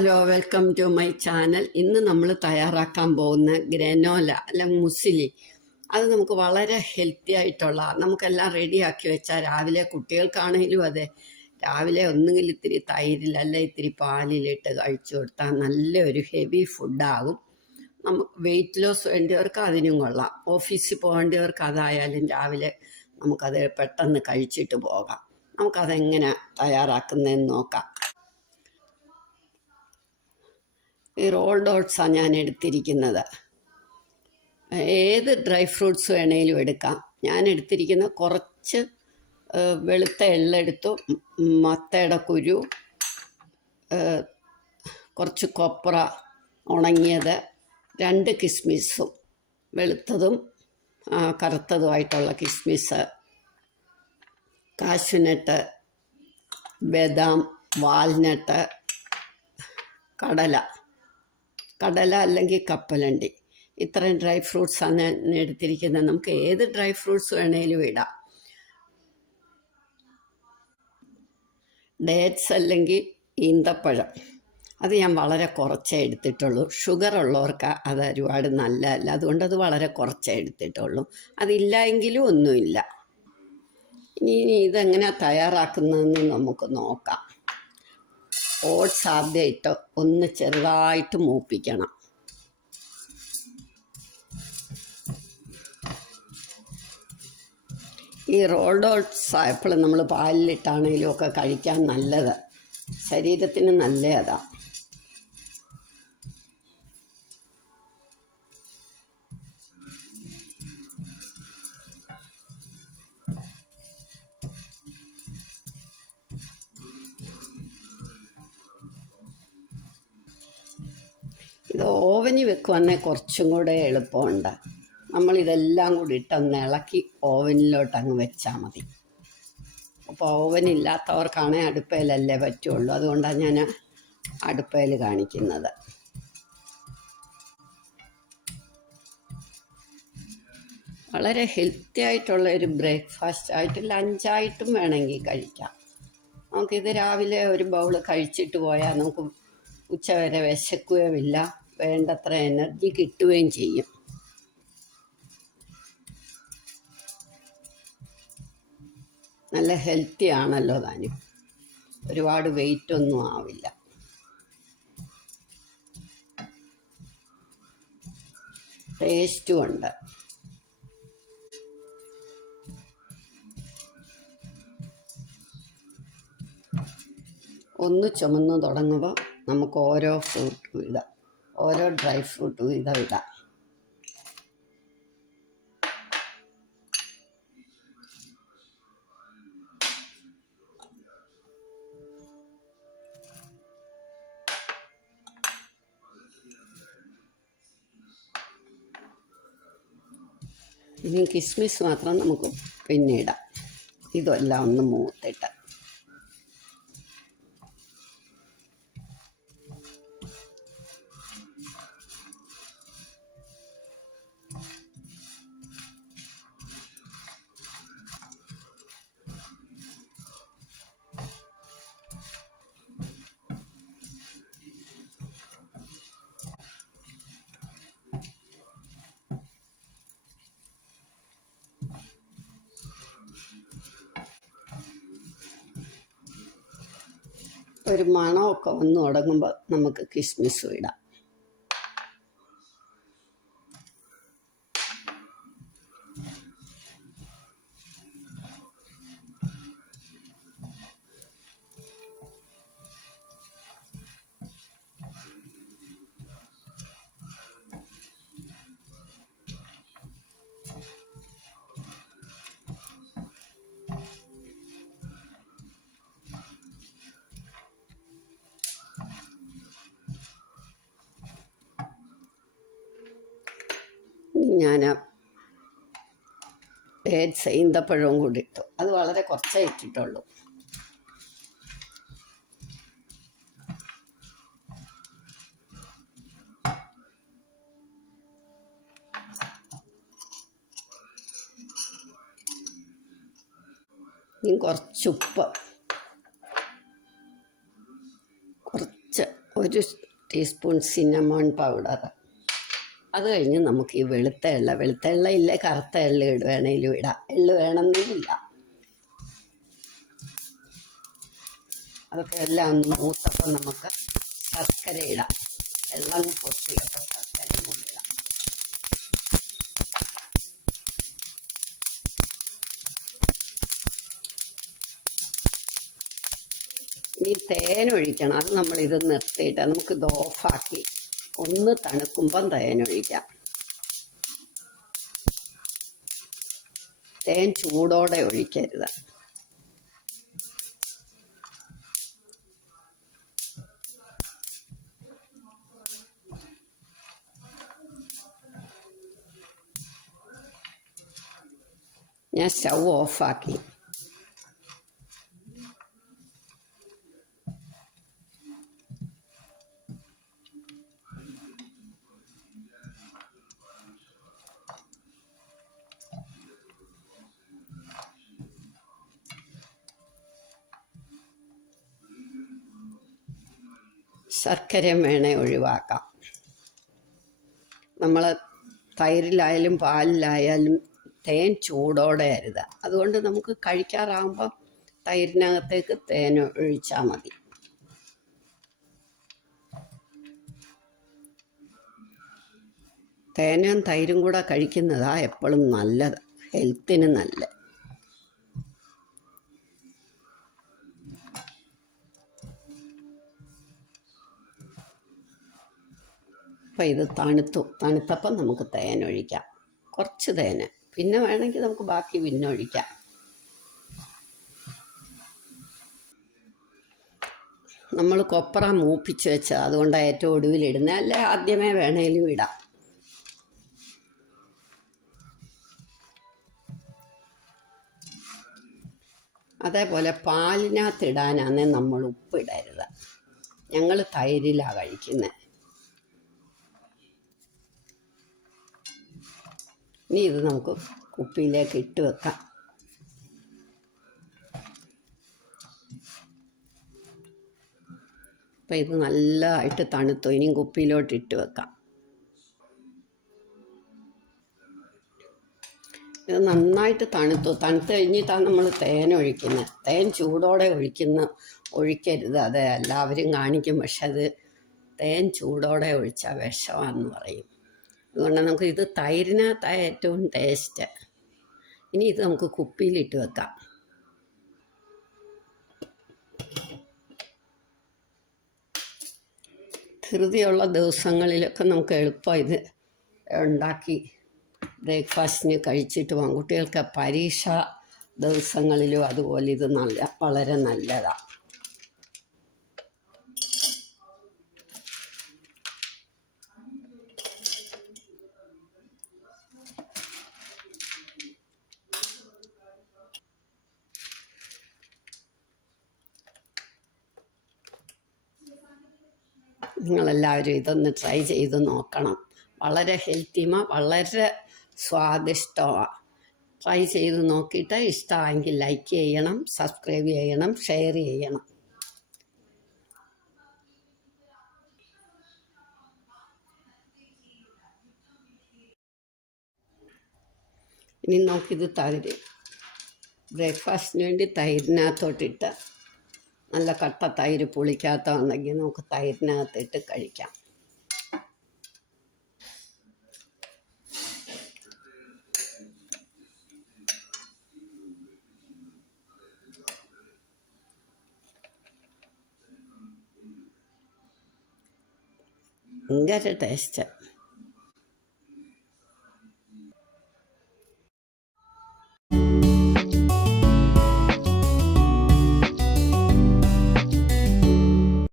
Hello, welcome to my channel. ഇന്ന് നമ്മൾ തയ്യാറാക്കാൻ പോകുന്ന ഗ്രനോല അല്ലെങ്കിൽ മുസ്ലി, അത് നമുക്ക് വളരെ ഹെൽത്തി ആയിട്ടുള്ള, നമുക്കെല്ലാം റെഡിയാക്കി വെച്ചാൽ രാവിലെ കുട്ടികൾക്കാണെങ്കിലും അതെ, രാവിലെ ഒന്നുകിൽ ഇത്തിരി തൈരിൽ അല്ല ഇത്തിരി പാലിലിട്ട് കഴിച്ചു കൊടുത്താൽ നല്ലൊരു ഹെവി ഫുഡാകും. നമുക്ക് വെയിറ്റ് ലോസ് വേണ്ടിയവർക്ക് അതിനും കൊള്ളാം. ഓഫീസിൽ പോകേണ്ടവർക്ക് അതായാലും രാവിലെ നമുക്കത് പെട്ടെന്ന് കഴിച്ചിട്ട് പോകാം. നമുക്കതെങ്ങനെ തയ്യാറാക്കുന്നതെന്ന് നോക്കാം. ഈ റോൾഡ് ഓട്സാണ് ഞാൻ എടുത്തിരിക്കുന്നത്. ഏത് ഡ്രൈ ഫ്രൂട്ട്സ് വേണേലും എടുക്കാം. ഞാൻ എടുത്തിരിക്കുന്ന കുറച്ച് വെളുത്ത എള്ളെടുത്തു, മത്തയുടെ കുരു, കുറച്ച് കൊപ്ര ഉണങ്ങിയത്, 2 കിസ്മിസും, വെളുത്തതും കറുത്തതുമായിട്ടുള്ള കിസ്മിസ്, കാഷ്യൂനട്ട്, ബദാം, വാൽനട്ട്, കടല അല്ലെങ്കിൽ കപ്പലണ്ടി, ഇത്രയും ഡ്രൈ ഫ്രൂട്ട്സാണ് ഞാൻ എടുത്തിരിക്കുന്നത്. നമുക്ക് ഏത് ഡ്രൈ ഫ്രൂട്ട്സ് വേണേലും ഇടാം. ഡേറ്റ്സ് അല്ലെങ്കിൽ ഈന്തപ്പഴം, അത് ഞാൻ വളരെ കുറച്ചേ എടുത്തിട്ടുള്ളൂ. ഷുഗർ ഉള്ളവർക്ക് അത് ഒരുപാട് നല്ലതല്ല, അതുകൊണ്ട് അത് വളരെ കുറച്ചേ എടുത്തിട്ടുള്ളൂ. അതില്ല എങ്കിലും ഒന്നുമില്ല. ഇനി ഇതെങ്ങനെയാണ് തയ്യാറാക്കുന്നതെന്ന് നമുക്ക് നോക്കാം. ഓട്സ് ആദ്യം ഇട്ട് ഒന്ന് ചെറുതായിട്ട് മൂപ്പിക്കണം. ഈ റോൾഡ് ഓട്സ് എപ്പോഴും നമ്മൾ പാലിലിട്ടാണെങ്കിലും ഒക്കെ കഴിക്കാൻ നല്ലത്, ശരീരത്തിന് നല്ലതാ. ഇത് ഓവനിൽ വെക്കുവാണെങ്കിൽ കുറച്ചും കൂടെ എളുപ്പമുണ്ട്. നമ്മളിതെല്ലാം കൂടി ഇട്ടൊന്ന് ഇളക്കി ഓവനിലോട്ട് അങ്ങ് വെച്ചാൽ മതി. അപ്പോൾ ഓവനില്ലാത്തവർക്കാണെങ്കിൽ അടുപ്പയിലല്ലേ പറ്റുള്ളൂ, അതുകൊണ്ടാണ് ഞാൻ അടുപ്പയിൽ കാണിക്കുന്നത്. വളരെ ഹെൽത്തി ആയിട്ടുള്ള ഒരു ബ്രേക്ക്ഫാസ്റ്റ് ആയിട്ട് ലഞ്ചായിട്ടും വേണമെങ്കിൽ കഴിക്കാം. നമുക്കിത് രാവിലെ ഒരു ബൗൾ കഴിച്ചിട്ട് പോയാൽ നമുക്ക് ഉച്ചവരെ വിശക്കുകയുമില്ല, വേണ്ടത്ര എനർജി കിട്ടുകയും ചെയ്യും. നല്ല ഹെൽത്തി ആണല്ലോ താനും, ഒരുപാട് വെയിറ്റ് ഒന്നും ആവില്ല. ടേസ്റ്റും ഉണ്ട്. ഒന്ന് ചുമന്ന് തുടങ്ങുമ്പോൾ നമുക്ക് ഓരോ ഫ്രൂട്ടും ഇടാം, ഓരോ ഡ്രൈ ഫ്രൂട്ടും ഇടാം. ഇനി കിസ്മിസ് മാത്രം നമുക്ക് പിന്നെ ഇടാം. ഇതെല്ലാം ഒന്ന് മൂത്തിട്ട് ഒരു മണമൊക്കെ വന്ന് തുടങ്ങുമ്പോൾ നമുക്ക് കിസ്മിസും ഇടാം. ഞാൻ ഡേറ്റ്സ് ഈന്തപ്പഴവും കൂടി ഇട്ടു. അത് വളരെ കുറച്ചേ ഇട്ടിട്ടുള്ളൂ. ഇനി കുറച്ച് ഉപ്പ്, കുറച്ച് 1 ടീസ്പൂൺ സിന്നമോൺ പൗഡർ. അത് കഴിഞ്ഞ് നമുക്ക് ഈ വെളുത്ത എള്ള ഇല്ലേ കറുത്ത എള്ള് വേണേലും ഇടാം, എള്ള് വേണമെന്നില്ല. അതൊക്കെ എല്ലാം ഒന്ന് മൂത്തപ്പോൾ നമുക്ക് ശർക്കര ഇടാം. എള്ളം പൊട്ടിയപ്പോൾ ശർക്കര കൂടി ഇടാം. ഇനി തേൻ ഒഴിക്കണം. അത് നമ്മളിത് നിർത്തിയിട്ട് നമുക്കിത് ഓഫാക്കി ഒന്ന് തണുക്കുമ്പം തേൻ ഒഴിക്കാം. തേൻ ചൂടോടെ ഒഴിക്കരുത്. ഞാൻ സ്റ്റൗ ഓഫാക്കി. ശർക്കരയും വേണേ ഒഴിവാക്കാം. നമ്മൾ തൈരിലായാലും പാലിലായാലും തേൻ ചൂടോടെ അരുത്. അതുകൊണ്ട് നമുക്ക് കഴിക്കാറാകുമ്പോൾ തൈരിനകത്തേക്ക് തേൻ ഒഴിച്ചാൽ മതി. തേനും തൈരും കൂടെ കഴിക്കുന്നതാണ് എപ്പോഴും നല്ലത്, ഹെൽത്തിന് നല്ലത്. അപ്പോൾ ഇത് തണുത്തപ്പം നമുക്ക് തേൻ ഒഴിക്കാം, കുറച്ച് തേന്. പിന്നെ വേണമെങ്കിൽ നമുക്ക് ബാക്കി പിന്നെ ഒഴിക്കാം. നമ്മൾ കൊപ്ര മൂപ്പിച്ച് വെച്ചത്, അതുകൊണ്ടാണ് ഏറ്റവും ഒടുവിലിടുന്നത്. അല്ലെ ആദ്യമേ വേണേലും ഇടാം. അതേപോലെ പാലിനകത്തിടാനാണെ നമ്മൾ ഉപ്പിടരുത്. ഞങ്ങൾ തൈരിലാണ് കഴിക്കുന്നത്. ഇനി ഇത് നമുക്ക് കുപ്പിയിലേക്ക് ഇട്ട് വെക്കാം. അപ്പം ഇത് നല്ലതായിട്ട് തണുത്തു. ഇനിയും കുപ്പിയിലോട്ട് ഇട്ട് വെക്കാം. ഇത് നന്നായിട്ട് തണുത്തു കഴിഞ്ഞിട്ടാണ് നമ്മൾ തേൻ ഒഴിക്കുന്നത്. തേൻ ചൂടോടെ ഒഴിക്കരുത്. അത് എല്ലാവരും കാണിക്കും, പക്ഷെ അത് തേൻ ചൂടോടെ ഒഴിച്ചാൽ വിഷമാണെന്ന് പറയും. അതുകൊണ്ട് നമുക്ക് ഇത് തൈരിനകത്തായ ഏറ്റവും ടേസ്റ്റ്. ഇനി ഇത് നമുക്ക് കുപ്പിയിലിട്ട് വെക്കാം. ധൃതിയുള്ള ദിവസങ്ങളിലൊക്കെ നമുക്ക് എളുപ്പം ഇത് ഉണ്ടാക്കി ബ്രേക്ക്ഫാസ്റ്റിന് കഴിച്ചിട്ട് പോകാം. കുട്ടികൾക്ക് പരീക്ഷ ദിവസങ്ങളിലും അതുപോലെ ഇത് വളരെ നല്ലതാണ്. നിങ്ങളെല്ലാവരും ഇതൊന്ന് ട്രൈ ചെയ്ത് നോക്കണം. വളരെ ഹെൽത്തിയുമാണ്, വളരെ സ്വാദിഷ്ടമാണ്. ട്രൈ ചെയ്ത് നോക്കിയിട്ട് ഇഷ്ടമായെങ്കിൽ ലൈക്ക് ചെയ്യണം, സബ്സ്ക്രൈബ് ചെയ്യണം, ഷെയർ ചെയ്യണം. ഇനി നമുക്കിത് ബ്രേക്ക്ഫാസ്റ്റിന് വേണ്ടി തൈരിനകത്തോട്ടിട്ട്, നല്ല കട്ട തൈര് പുളിക്കാത്തതുണ്ടെങ്കിൽ നമുക്ക് തൈരിനകത്തിട്ട് കഴിക്കാം. ഭയങ്കര ടേസ്റ്റ്.